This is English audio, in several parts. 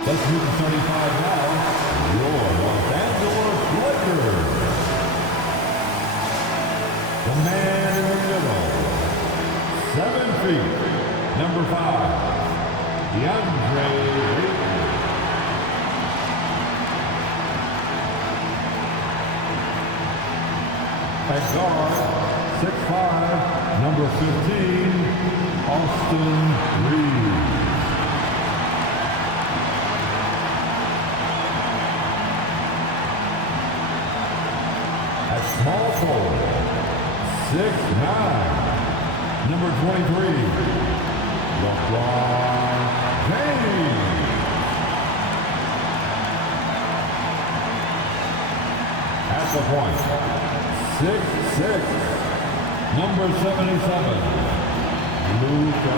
Let's move to 35 now. Your Los Angeles Lakers. The man in the middle. 7 feet. Number 5. DeAndre Ayton. At guard, 6'5", number 15, Austin Reeves. At small forward, 6'9", number 23, LeBron James. At the point, 6'6", number 77, LUKA.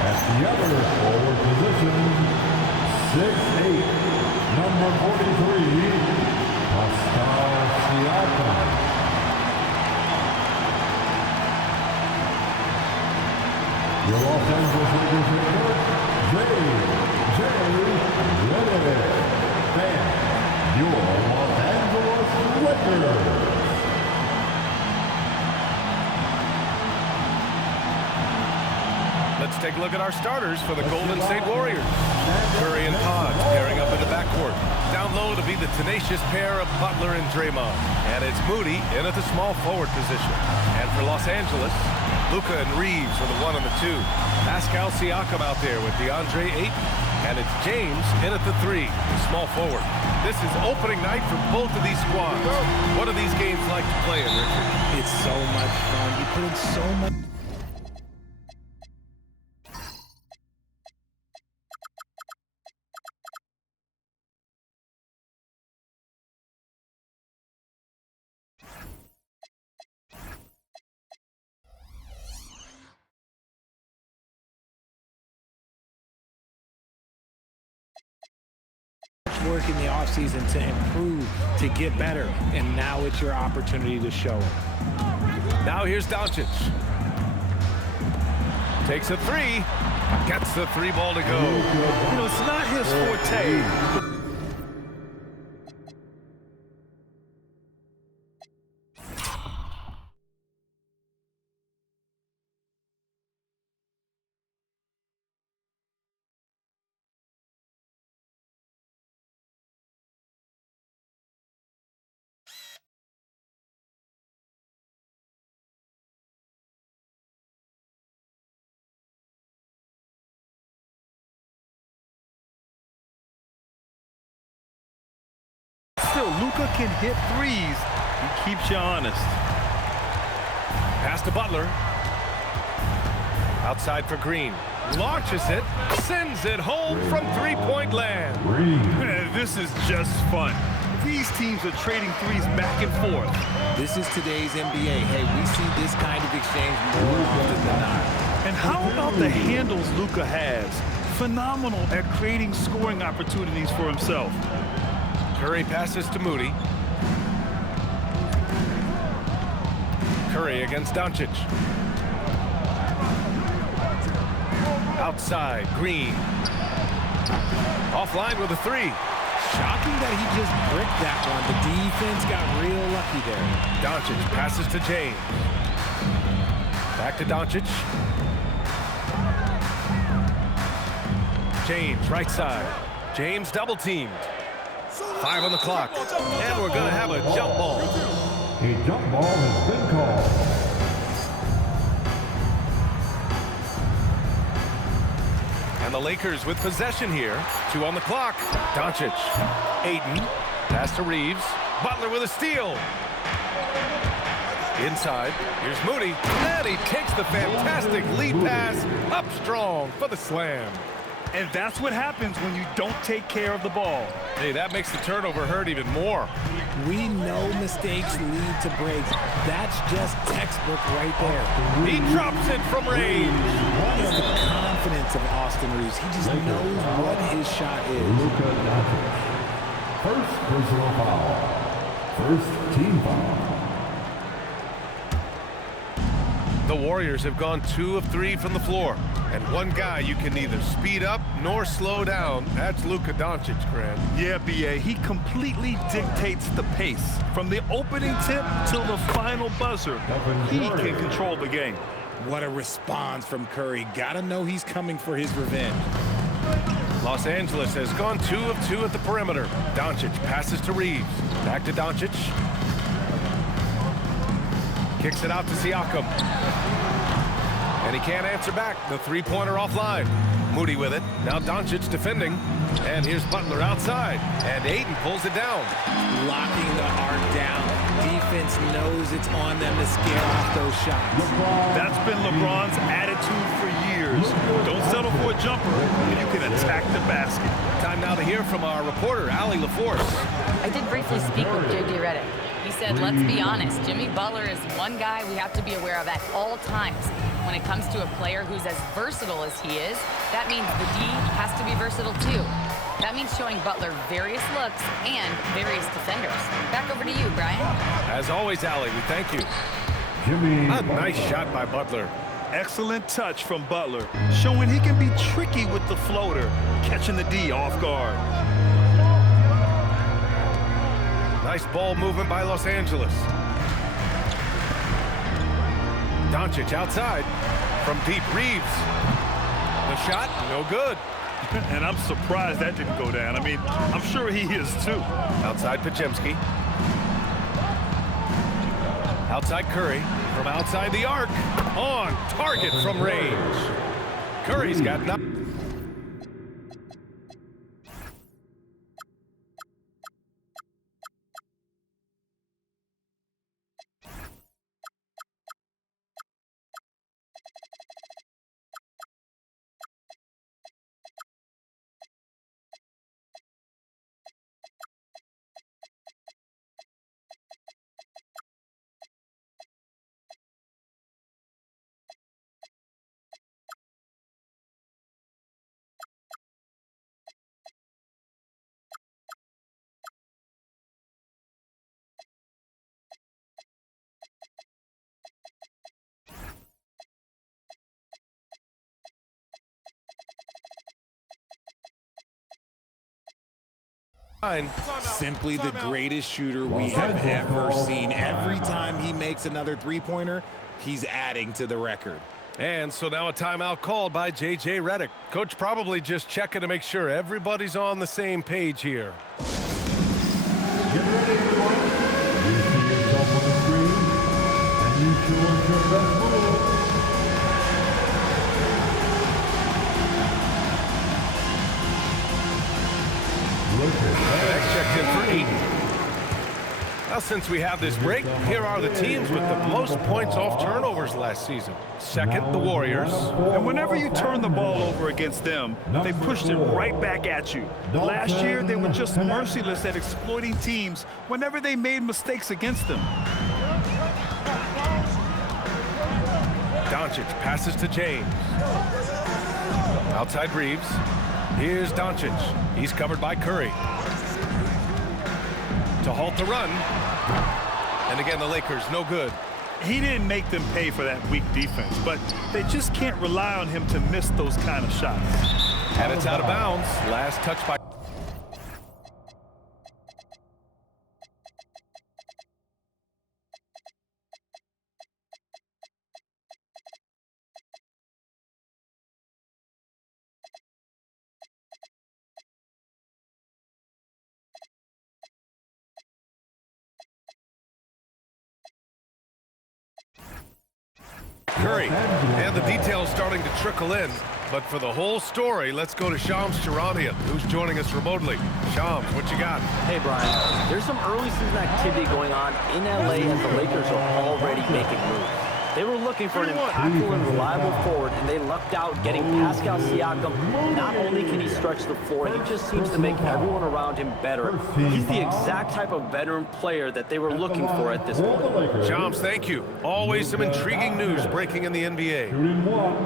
At the other forward position, 6'8", number 43, Siakam. Your Los Angeles Lakers head coach, Rejuvenated. And your Los Angeles Lakers. Let's take a look at our starters for the Golden State Warriors. Curry and Faught pairing up in the backcourt. Down low to be the tenacious pair of Butler and Draymond. And it's Moody in at the small forward position. And for Los Angeles, LUKA and Reeves are the 1 and the 2. Pascal Siakam out there with DeAndre Ayton. And it's James in at the 3, the small forward. This is opening night for both of these squads. What are these games like to play in, Richard? It's so much fun. You put in so much. Work in the offseason to improve, to get better, and now it's your opportunity to show it. Now here's Doncic. Takes a 3, gets the 3 ball to go. You know, it's not his forte. Still, LUKA can hit threes. He keeps you honest. Pass to Butler. Outside for Green. Launches it. Sends it home from three-point land. Man, this is just fun. These teams are trading threes back and forth. This is today's NBA. Hey, we see this kind of exchange more often than not. And how about the handles LUKA has? Phenomenal at creating scoring opportunities for himself. Curry passes to Moody. Curry against Doncic. Outside, Green. Offline with a 3. Shocking that he just bricked that one. The defense got real lucky there. Doncic passes to James. Back to Doncic. James, right side. James double teamed. 5 on the clock. And we're going to have a jump ball. A jump ball has been called. And the Lakers with possession here. 2 on the clock. Doncic. Ayton. Pass to Reeves. Butler with a steal. Inside. Here's Moody. And he takes the fantastic lead pass up strong for the slam. And that's what happens when you don't take care of the ball. Hey, that makes the turnover hurt even more. We know mistakes lead to breaks. That's just textbook right there. He drops it from range. It's the confidence of Austin Reeves. He just knows what his shot is. LUKA Doncic. First personal foul. First team foul. The Warriors have gone 2 of 3 from the floor. And one guy you can neither speed up nor slow down. That's Luka Doncic, Grant. Yeah, B.A., he completely dictates the pace. From the opening tip till the final buzzer, he can control the game. What a response from Curry. Gotta know he's coming for his revenge. Los Angeles has gone 2 of 2 at the perimeter. Doncic passes to Reeves. Back to Doncic. Kicks it out to Siakam. And he can't answer back. The three-pointer offline. Moody with it. Now Doncic defending. And here's Butler outside. And Ayton pulls it down. Locking the arc down. Defense knows it's on them to scare off those shots. That's been LeBron's attitude for years. Don't settle for a jumper when you can attack the basket. Time now to hear from our reporter, Allie LaForce. I did briefly speak with J.J. Redick. He said, let's be honest, Jimmy Butler is one guy we have to be aware of at all times. When it comes to a player who's as versatile as he is, that means the D has to be versatile too. That means showing Butler various looks and various defenders. Back over to you, Brian. As always, Allie, we thank you. Jimmy. A nice shot by Butler. Excellent touch from Butler, showing he can be tricky with the floater, catching the D off guard. Nice ball movement by Los Angeles. Doncic outside from deep. Reeves. The shot, no good. And I'm surprised that didn't go down. I mean, I'm sure he is too. Outside Podziemski. Outside Curry. From outside the arc. On target from range. Curry's got nothing. Simply the greatest shooter we have ever seen. Every time he makes another three-pointer, he's adding to the record. And so now a timeout called by J.J. Redick. Coach probably just checking to make sure everybody's on the same page here. Get ready, everyone. You see yourself on the screen, and you show us your best move. Next checked in for Ayton. Well, since we have this break, here are the teams with the most points off turnovers last season. Second, the Warriors. And whenever you turn the ball over against them, they pushed it right back at you. Last year, they were just merciless at exploiting teams whenever they made mistakes against them. Doncic passes to James. Outside Reeves. Here's Doncic. He's covered by Curry. To halt the run. And again, the Lakers, no good. He didn't make them pay for that weak defense, but they just can't rely on him to miss those kind of shots. And it's out of bounds. Last touch by... Curry, and the details starting to trickle in. But for the whole story, let's go to Shams Charania, who's joining us remotely. Shams, what you got? Hey, Brian. There's some early season activity going on in LA as the Lakers are already making moves. They were looking for an impactful and reliable forward, and they lucked out getting Pascal Siakam. Not only can he stretch the floor, he just seems to make everyone around him better. He's the exact type of veteran player that they were looking for at this point. Shams, thank you. Always some intriguing news breaking in the NBA.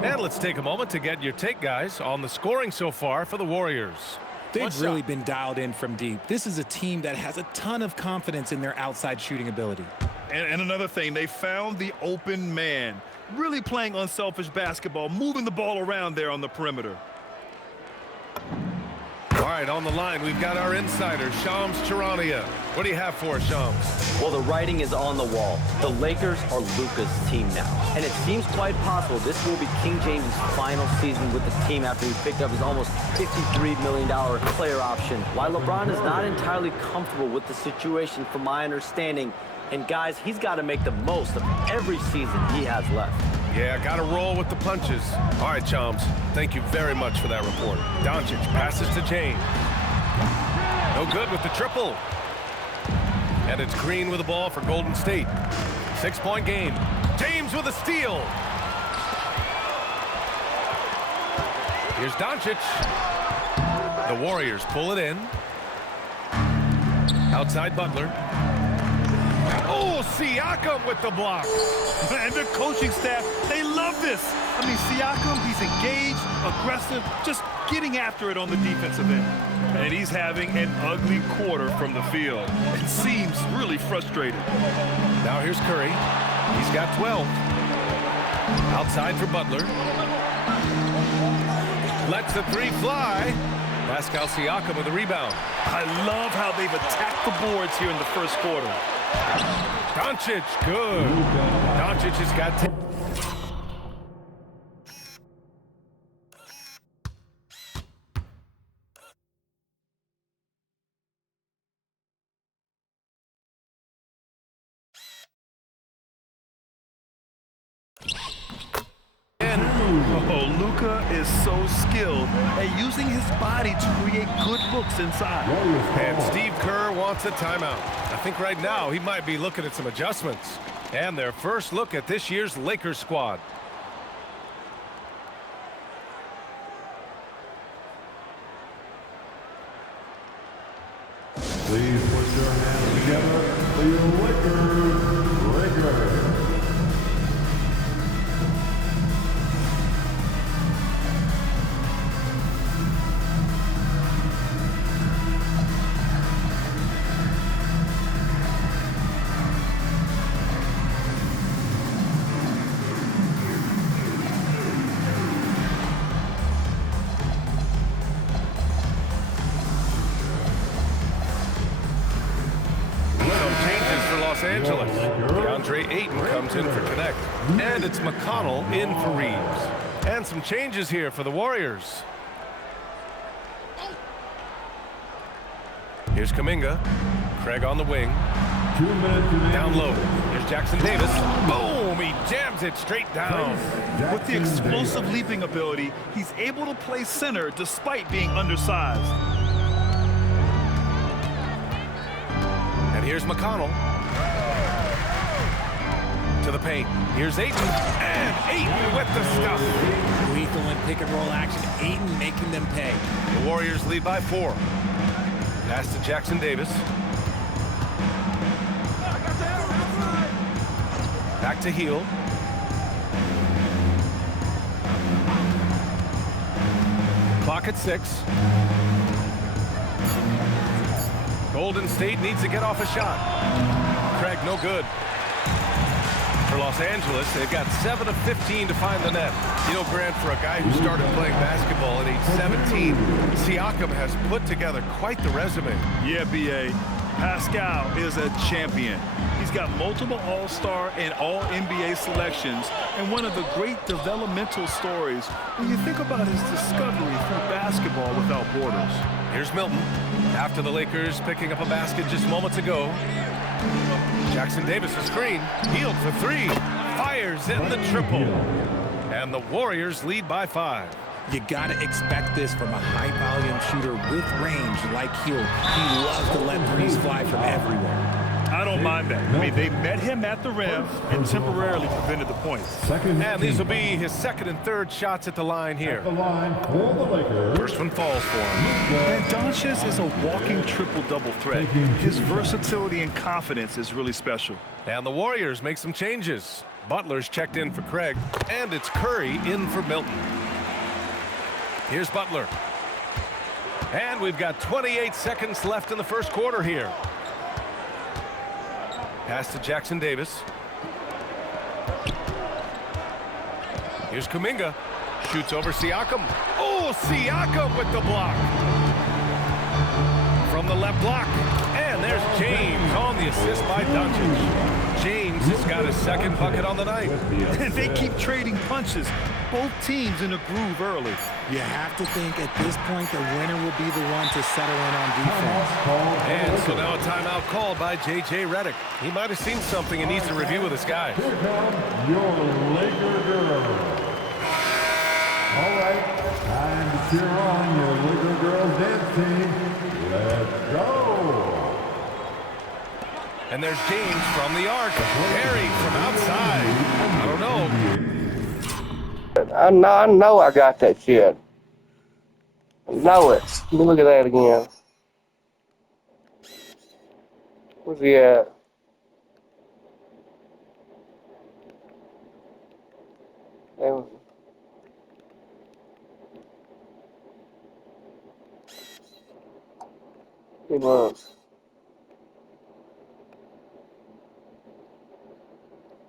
And let's take a moment to get your take, guys, on the scoring so far for the Warriors. They've really been dialed in from deep. This is a team that has a ton of confidence in their outside shooting ability. And another thing, they found the open man. really playing unselfish basketball, moving the ball around there on the perimeter. All right, on the line, we've got our insider, Shams Charania. What do you have for us, Shams? Well, the writing is on the wall. The Lakers are Luka's team now. And it seems quite possible this will be King James' final season with the team after he picked up his almost $53 million player option. While LeBron is not entirely comfortable with the situation from my understanding, and guys, he's got to make the most of every season he has left. Yeah, got to roll with the punches. All right, Shams, thank you very much for that report. Doncic passes to James. No good with the triple. And it's Green with the ball for Golden State. 6-point game. James with a steal. Here's Doncic. The Warriors pull it in. Outside Butler. Oh, Siakam with the block. And the coaching staff, they love this. I mean, Siakam, he's engaged, aggressive, just getting after it on the defensive end. And he's having an ugly quarter from the field. It seems really frustrated. Now here's Curry. He's got 12. Outside for Butler. Lets the three fly. Pascal Siakam with the rebound. I love how they've attacked the boards here in the first quarter. Doncic, good. Doncic has got 10. Oh, LUKA is so skilled at using his body to create good looks inside. And Steve Kerr wants a timeout. I think right now he might be looking at some adjustments. And their first look at this year's Lakers squad. Please put your hands together for your Lakers. Angeles. DeAndre Ayton comes in for Connect. And it's McConnell in for Reeves. And some changes here for the Warriors. Here's Kuminga. Craig on the wing. 2 minutes remaining. Down low. Here's Jackson Davis. Boom! He jams it straight down. With the explosive leaping ability, he's able to play center despite being undersized. And here's McConnell. To the paint. Here's Ayton. And Ayton with the stuff. Lethal in pick-and-roll action. Ayton making them pay. The Warriors lead by 4. Pass to Jackson Davis. Back to Heel. Clock at 6. Golden State needs to get off a shot. Craig, no good. For Los Angeles, they've got 7 of 15 to find the net. You know, Grant, for a guy who started playing basketball at age 17, Siakam has put together quite the resume. Yeah, B.A. Pascal is a champion. He's got multiple All-Star and All-NBA selections, and one of the great developmental stories when you think about his discovery through basketball without borders. Here's Milton. After the Lakers picking up a basket just moments ago. Jackson Davis a screen. Healed for 3. Fires in the triple. And the Warriors lead by 5. You got to expect this from a high-volume shooter with range like Hill. He loves to let threes fly from everywhere. I don't mind that. I mean, they met him at the rim and temporarily prevented the points. And these will be his second and third shots at the line here. The line for the Lakers. First one falls for him. And Doncic is a walking triple-double threat. His versatility and confidence is really special. And the Warriors make some changes. Butler's checked in for Craig, and it's Curry in for Milton. Here's Butler. And we've got 28 seconds left in the first quarter here. Pass to Jackson Davis. Here's Kuminga. Shoots over Siakam. Oh, Siakam with the block. From the left block. And there's James on the assist by Doncic. James has got his second bucket on the night. And they keep trading punches. Both teams in a groove early. You have to think at this point the winner will be the one to settle in on defense. And so now a timeout called by J.J. Redick. He might have seen something and needs to review with his guys. Here comes your Laker girls. All right, time to cheer on your Laker girls dance team. Let's go. And there's James from the arc. Perry from outside. I don't know. I know I got that shit. I know it. Let me look at that again. Where's he at? He looks.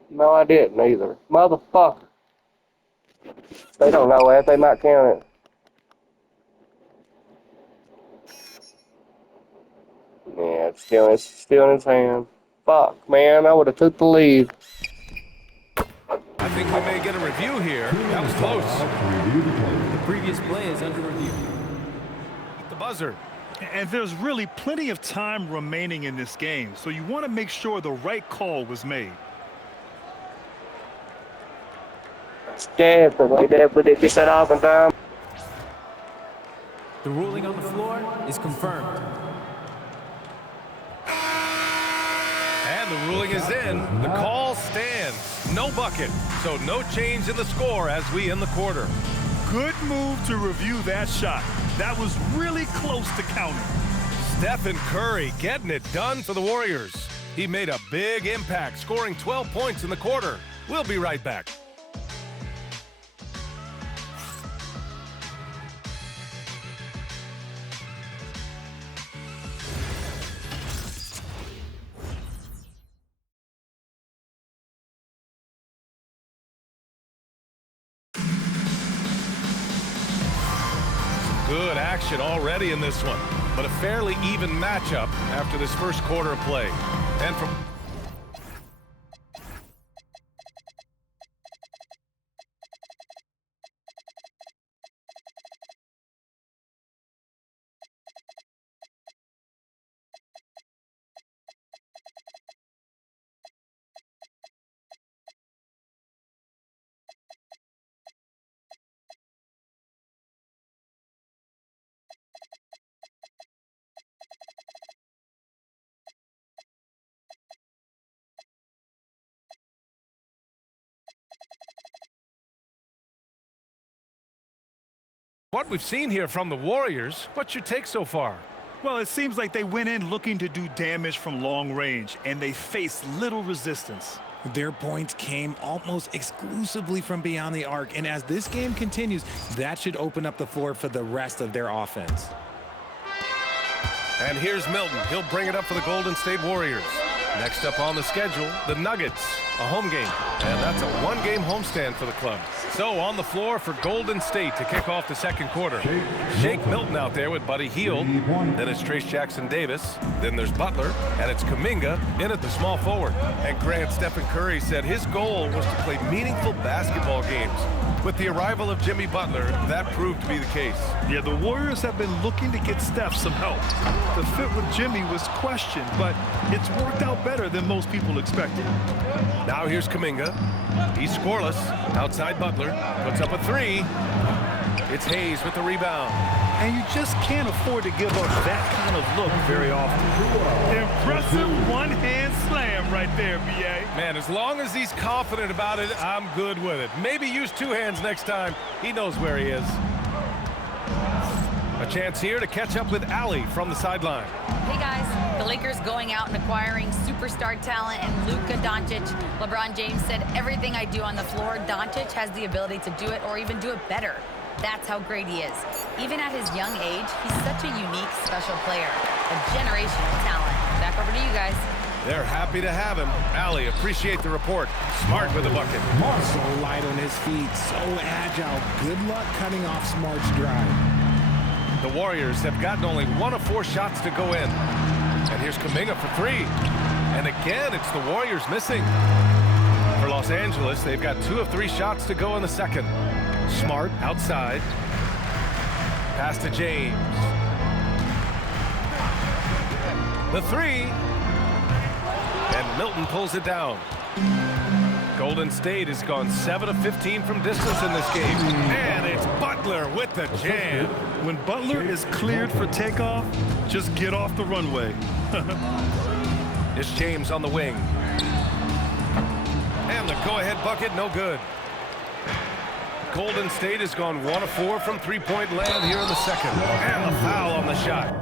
No, I didn't either. Motherfucker. They don't know that. They might count it. Yeah, it's still in his hand. Fuck, man. I would have took the lead. I think we may get a review here. That was close. The previous play is under review. The buzzer. And there's really plenty of time remaining in this game, so you want to make sure the right call was made. Steph, like that, but they get that off in time. The ruling on the floor is confirmed. And the ruling is in. The call stands. No bucket. So no change in the score as we end the quarter. Good move to review that shot. That was really close to counting. Stephen Curry getting it done for the Warriors. He made a big impact, scoring 12 points in the quarter. We'll be right back. Good action already in this one, but a fairly even matchup after this first quarter of play. And from what we've seen here from the Warriors, what's your take so far? Well, it seems like they went in looking to do damage from long range, and they faced little resistance. Their points came almost exclusively from beyond the arc, and as this game continues, that should open up the floor for the rest of their offense. And here's Milton. He'll bring it up for the Golden State Warriors. Next up on the schedule, the Nuggets, a home game. And that's a one-game homestand for the club. So on the floor for Golden State to kick off the second quarter. Shake Milton out there with Buddy Hield. Then it's Trace Jackson-Davis. Then there's Butler. And it's Kuminga in at the small forward. And Grant, Stephen Curry said his goal was to play meaningful basketball games. With the arrival of Jimmy Butler, that proved to be the case. Yeah, the Warriors have been looking to get Steph some help. The fit with Jimmy was questioned, but it's worked out better than most people expected. Now here's Kuminga. He's scoreless. Outside Butler. Puts up a three. It's Hayes with the rebound. And you just can't afford to give up that kind of look very often. Impressive one-hand slam right there, B.A. Man, as long as he's confident about it, I'm good with it. Maybe use two hands next time. He knows where he is. A chance here to catch up with Allie from the sideline. Hey guys, the Lakers going out and acquiring superstar talent and LUKA Doncic. LeBron James said, everything I do on the floor, Doncic has the ability to do it or even do it better. That's how great he is. Even at his young age, he's such a unique, special player. A generational talent. Back over to you guys. They're happy to have him. Allie, appreciate the report. Smart with the bucket. So light on his feet, so agile. Good luck cutting off Smart's drive. The Warriors have gotten only 1 of 4 shots to go in. And here's Kuminga for 3. And again, it's the Warriors missing. For Los Angeles, they've got 2 of 3 shots to go in the second. Smart outside. Pass to James. The 3. And Milton pulls it down. Golden State has gone 7 of 15 from distance in this game. And it's Butler with the jam. When Butler is cleared for takeoff, just get off the runway. It's James on the wing. And the go-ahead bucket, no good. Golden State has gone 1 of 4 from three-point land here in the second. And the foul on the shot.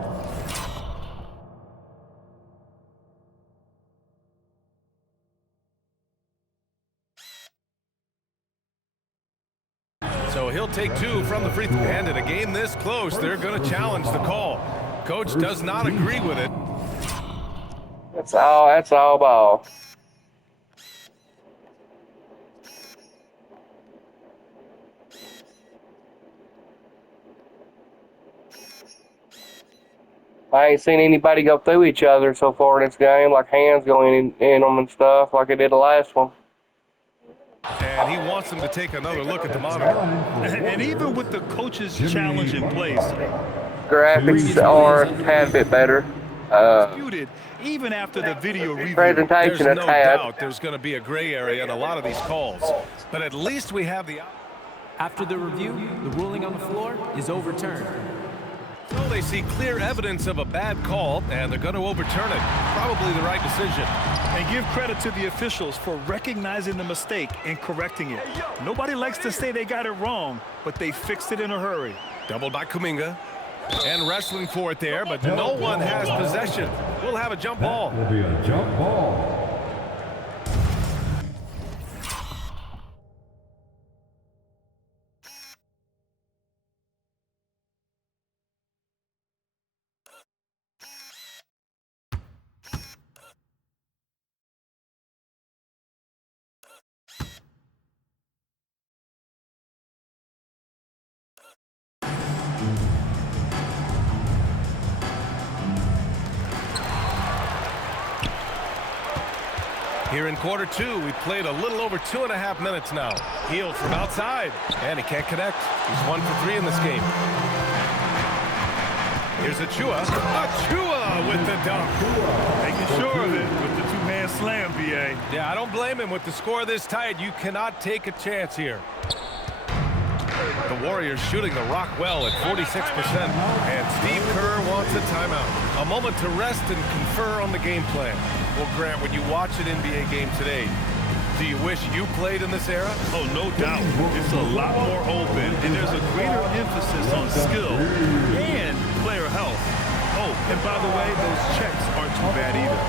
So he'll take 2 from the free throw. And in a game this close, they're going to challenge the call. Coach does not agree with it. That's all ball. I ain't seen anybody go through each other so far in this game, like hands going in them and stuff, like I did the last one. And he wants them to take another look at the monitor. And even with the coach's challenge in place, Graphics are a tad bit better. disputed even after the video review. Presentation There's a no tad. doubt there's going to be a gray area in a lot of these calls. But at least we have the... After the review, the ruling on the floor is overturned. So they see clear evidence of a bad call, and they're going to overturn it. Probably the right decision. And give credit to the officials for recognizing the mistake and correcting it. Nobody likes to say they got it wrong, but they fixed it in a hurry. Doubled by Kuminga. And wrestling for it there, but no one has possession. We'll have a jump ball. Will be a jump ball. Here in quarter 2, we played a little over 2.5 minutes now. Healed from outside, and he can't connect. He's 1 for 3 in this game. Here's Achua. Achua with the dunk. Making sure of it with the two-hand slam, BA. Yeah, I don't blame him. With the score this tight, you cannot take a chance here. The Warriors shooting the rock well at 46%. And Steve Kerr wants a timeout. A moment to rest and confer on the game plan. Well, Grant, when you watch an NBA game today, do you wish you played in this era? Oh, no doubt. It's a lot more open, and there's a greater emphasis on skill and player health. Oh, and by the way, those checks aren't too bad either.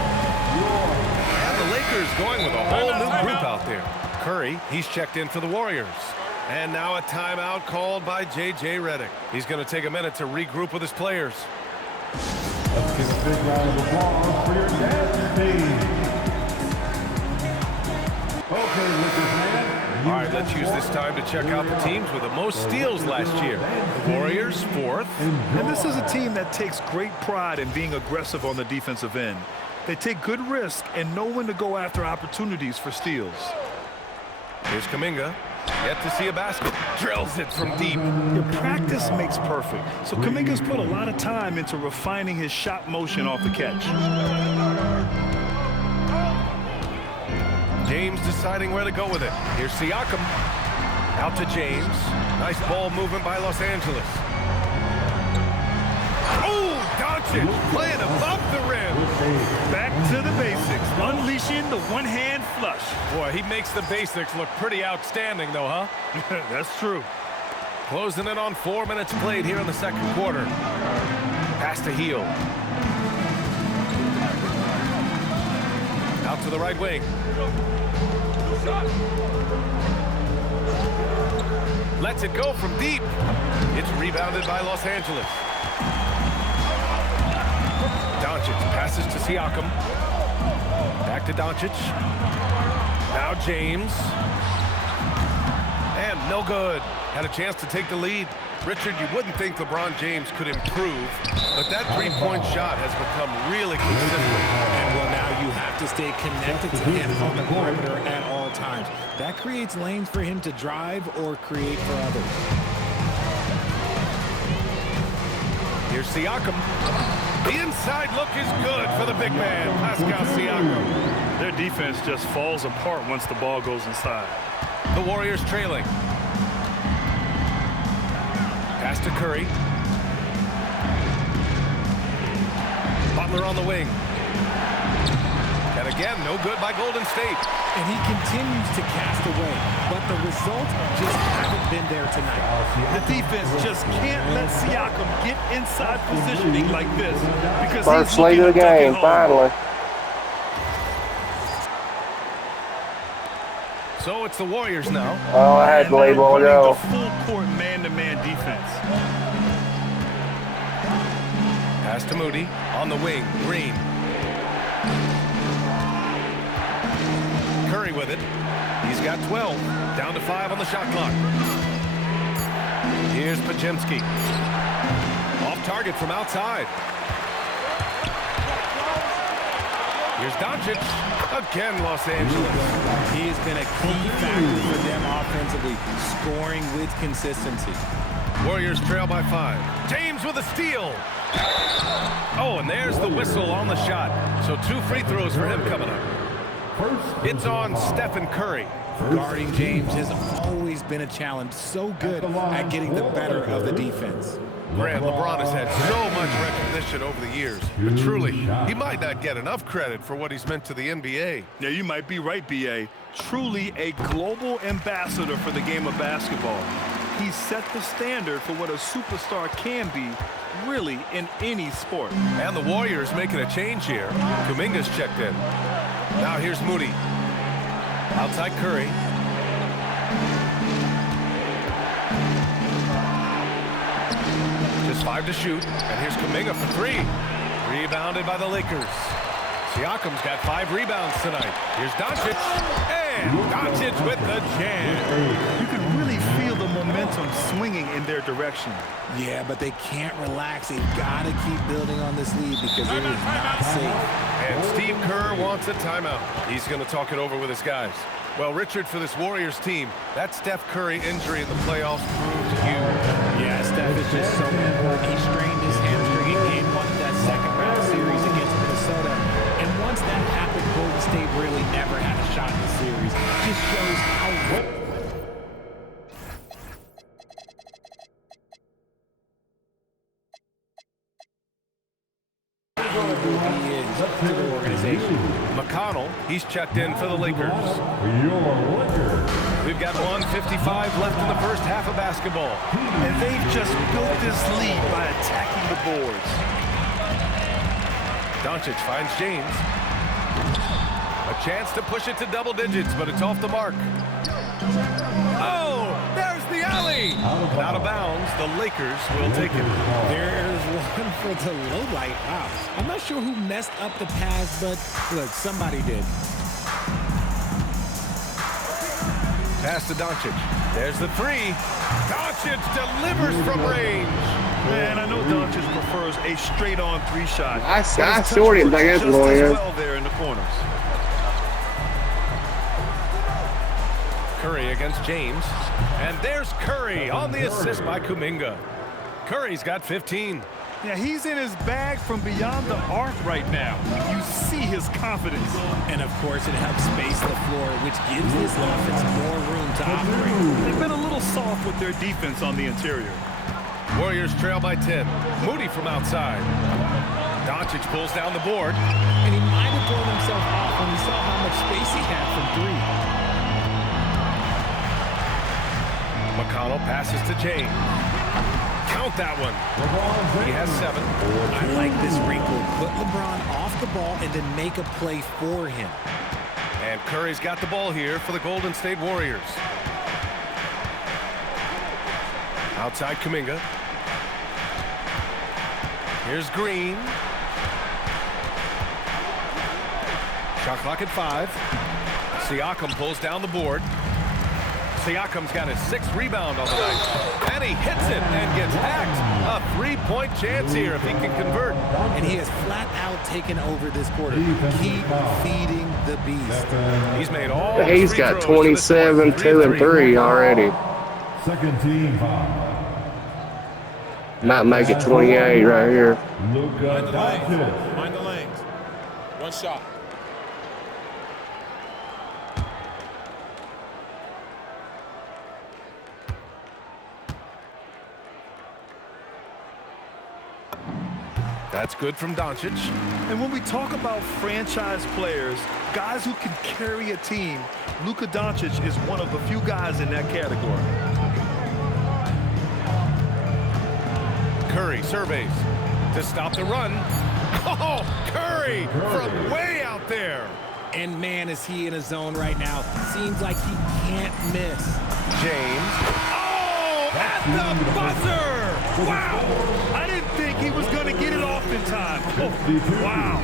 And the Lakers going with a whole new group out there. Curry, he's checked in for the Warriors. And now a timeout called by J.J. Redick. He's going to take a minute to regroup with his players. Let's give a big round of applause for your dance team. Okay, Lakers man. All right, let's use this time to check out the teams with the most steals last year. The Warriors, 4th. And this is a team that takes great pride in being aggressive on the defensive end. They take good risk and know when to go after opportunities for steals. Here's Kuminga. Yet to see a basket. Drills it from deep. Your practice makes perfect. So Kuminga's put a lot of time into refining his shot motion off the catch. James deciding where to go with it. Here's Siakam. Out to James. Nice ball movement by Los Angeles. Oh, Doncic playing above the rim. Back to the basics. Unleashing the one-hand flush. Boy, he makes the basics look pretty outstanding, though, huh? That's true. Closing in on 4 minutes played here in the second quarter. Pass to Heel. Out to the right wing. Lets it go from deep. It's rebounded by Los Angeles. Doncic passes to Siakam. Back to Doncic. Now James. And no good. Had a chance to take the lead. Richard, you wouldn't think LeBron James could improve, but that three-point shot has become really consistent. And well, now you have to stay connected to him on the perimeter at all times. That creates lanes for him to drive or create for others. Here's Siakam. The inside look is good for the big man, Pascal Siakam. Their defense just falls apart once the ball goes inside. The Warriors trailing. Pass to Curry. Butler on the wing. And again, no good by Golden State. And he continues to cast away, but the results just haven't been there tonight. The defense just can't let Siakam get inside positioning like this because First lead of the game, finally. So it's the Warriors now. Oh, I had to leave all go. The full court man-to-man defense. Pass to Moody on the wing. Green. Curry with it. He's got 12. Down to 5 on the shot clock. Here's Podziemski. Off target from outside. Here's Doncic. Again, Los Angeles. He has been a key factor for them offensively, scoring with consistency. Warriors trail by 5. James with a steal. Oh, and there's the whistle on the shot. So 2 free throws for him coming up. It's on Steph and Curry. Guarding James has always been a challenge. So good at getting the better of the defense. Grant, LeBron has had so much recognition over the years, but truly, he might not get enough credit for what he's meant to the NBA. Yeah, you might be right, B.A. Truly a global ambassador for the game of basketball. He set the standard for what a superstar can be, really, in any sport. And the Warriors making a change here. Kuminga's checked in. Now here's Moody. Outside Curry. Just 5 to shoot. And here's Kuminga for 3. Rebounded by the Lakers. Siakam's got 5 rebounds tonight. Here's Doncic. And Doncic with the jam. You can really feel the momentum swinging in their direction. Yeah, but they can't relax. They've got to keep building on this lead because it is not safe. And Steve Kerr wants a timeout. He's going to talk it over with his guys. Well, Richard, for this Warriors team, that Steph Curry injury in the playoffs proved huge. Yeah, Steph is just so important. He strained his hamstring in Game 1 of that second-round series against Minnesota. And once that happened, Golden State really never had a shot in the series. Just shows how well he is to the organization. McConnell, he's checked in for the Lakers. We've got 1:55 left in the first half of basketball. And they've just built this lead by attacking the boards. Doncic finds James. A chance to push it to double digits, but it's off the mark. Oh, there's the alley. And out of bounds, the Lakers will take it. There's one for the low light. Wow. I'm not sure who messed up the pass, but look, somebody did. Pass to Doncic. There's the 3. Doncic delivers from range. Man, I know Doncic prefers a straight-on 3 shot. I short him, I guess, just Lawyer. as well there in the corners. Curry against James. And there's Curry on the assist by Kuminga. Curry's got 15. Yeah, he's in his bag from beyond the arc right now. You see his confidence. And, of course, it helps space the floor, which gives this offense more room to operate. They've been a little soft with their defense on the interior. Warriors trail by 10. Moody from outside. Doncic pulls down the board. And he might have blown himself off when he saw how much space he had from 3. McConnell passes to James. Count that one. He has 7. I like this wrinkle. Put LeBron off the ball and then make a play for him. And Curry's got the ball here for the Golden State Warriors. Outside Kuminga. Here's Green. Shot clock at 5. Siakam pulls down the board. Siakam's got his 6th rebound on the night. And he hits it and gets hacked. A 3-point chance here if he can convert. And he has flat out taken over this quarter. Keep feeding the beast. He's made all He's free got throws 27, 2, and 3 already. Second team foul. Might make it 28 right here. LUKA Doncic. Mind the lanes. One shot. That's good from Doncic. And when we talk about franchise players, guys who can carry a team, Luka Doncic is one of the few guys in that category. Curry surveys to stop the run. Oh, Curry from way out there. And man, is he in a zone right now. Seems like he can't miss. James. Oh, at the buzzer. Wow. I didn't think he was going to get it off in time. Oh, wow.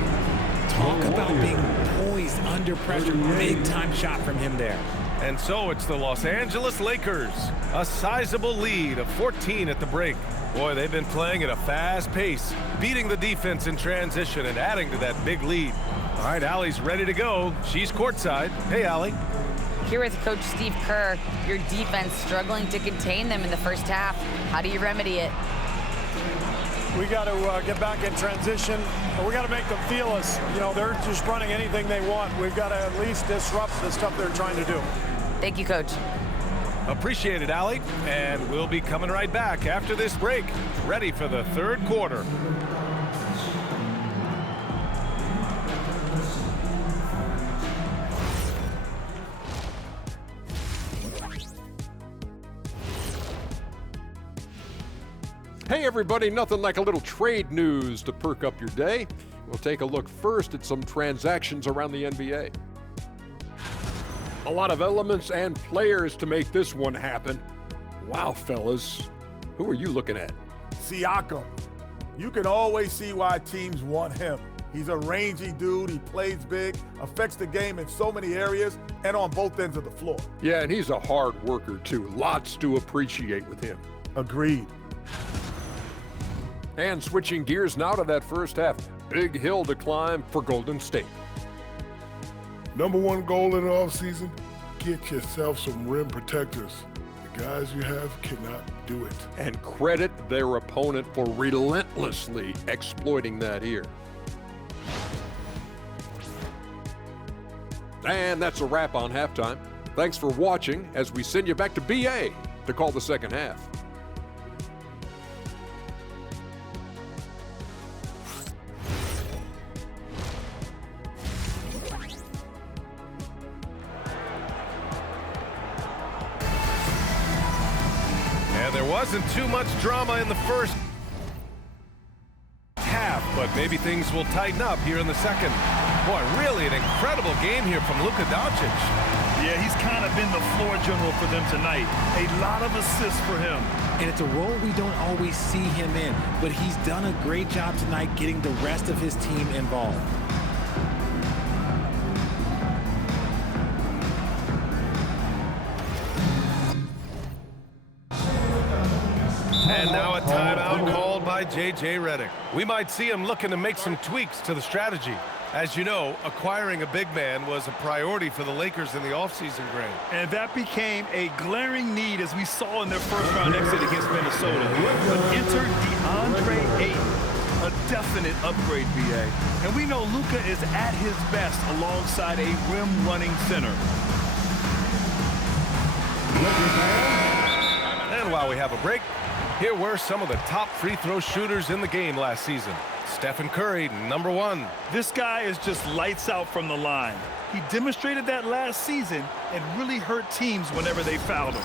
Talk about being poised under pressure. Big time shot from him there. And so it's the Los Angeles Lakers. A sizable lead of 14 at the break. Boy, they've been playing at a fast pace, beating the defense in transition and adding to that big lead. All right, Allie's ready to go. She's courtside. Hey, Allie. Here with Coach Steve Kerr, your defense struggling to contain them in the first half. How do you remedy it? We got to get back in transition, but we got to make them feel us. You know, they're just running anything they want. We've got to at least disrupt the stuff they're trying to do. Thank you, Coach. Appreciate it, Allie. And we'll be coming right back after this break, ready for the third quarter. Hey everybody, nothing like a little trade news to perk up your day. We'll take a look first at some transactions around the NBA. A lot of elements and players to make this one happen. Wow, fellas. Who are you looking at? Siakam. You can always see why teams want him. He's a rangy dude, he plays big, affects the game in so many areas, and on both ends of the floor. Yeah, and he's a hard worker too. Lots to appreciate with him. Agreed. And switching gears now to that first half. Big hill to climb for Golden State. Number one goal in the offseason, get yourself some rim protectors. The guys you have cannot do it. And credit their opponent for relentlessly exploiting that here. And that's a wrap on halftime. Thanks for watching as we send you back to BA to call the second half. There wasn't too much drama in the first half, but maybe things will tighten up here in the second. Boy, really an incredible game here from Luka Doncic. Yeah, he's kind of been the floor general for them tonight. A lot of assists for him. And it's a role we don't always see him in, but he's done a great job tonight getting the rest of his team involved. And now a timeout called by J.J. Redick. We might see him looking to make some tweaks to the strategy. As you know, acquiring a big man was a priority for the Lakers in the offseason, Grant. And that became a glaring need as we saw in their first-round exit against Minnesota. But enter DeAndre Ayton, a definite upgrade, BA. And we know Luka is at his best alongside a rim-running center. And while we have a break, here were some of the top free throw shooters in the game last season. Steph and Curry, number one. This guy is just lights out from the line. He demonstrated that last season and really hurt teams whenever they fouled him.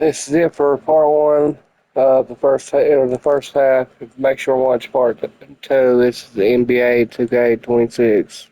This is it for part one of the first half. Make sure to watch part two. This is the NBA 2K26.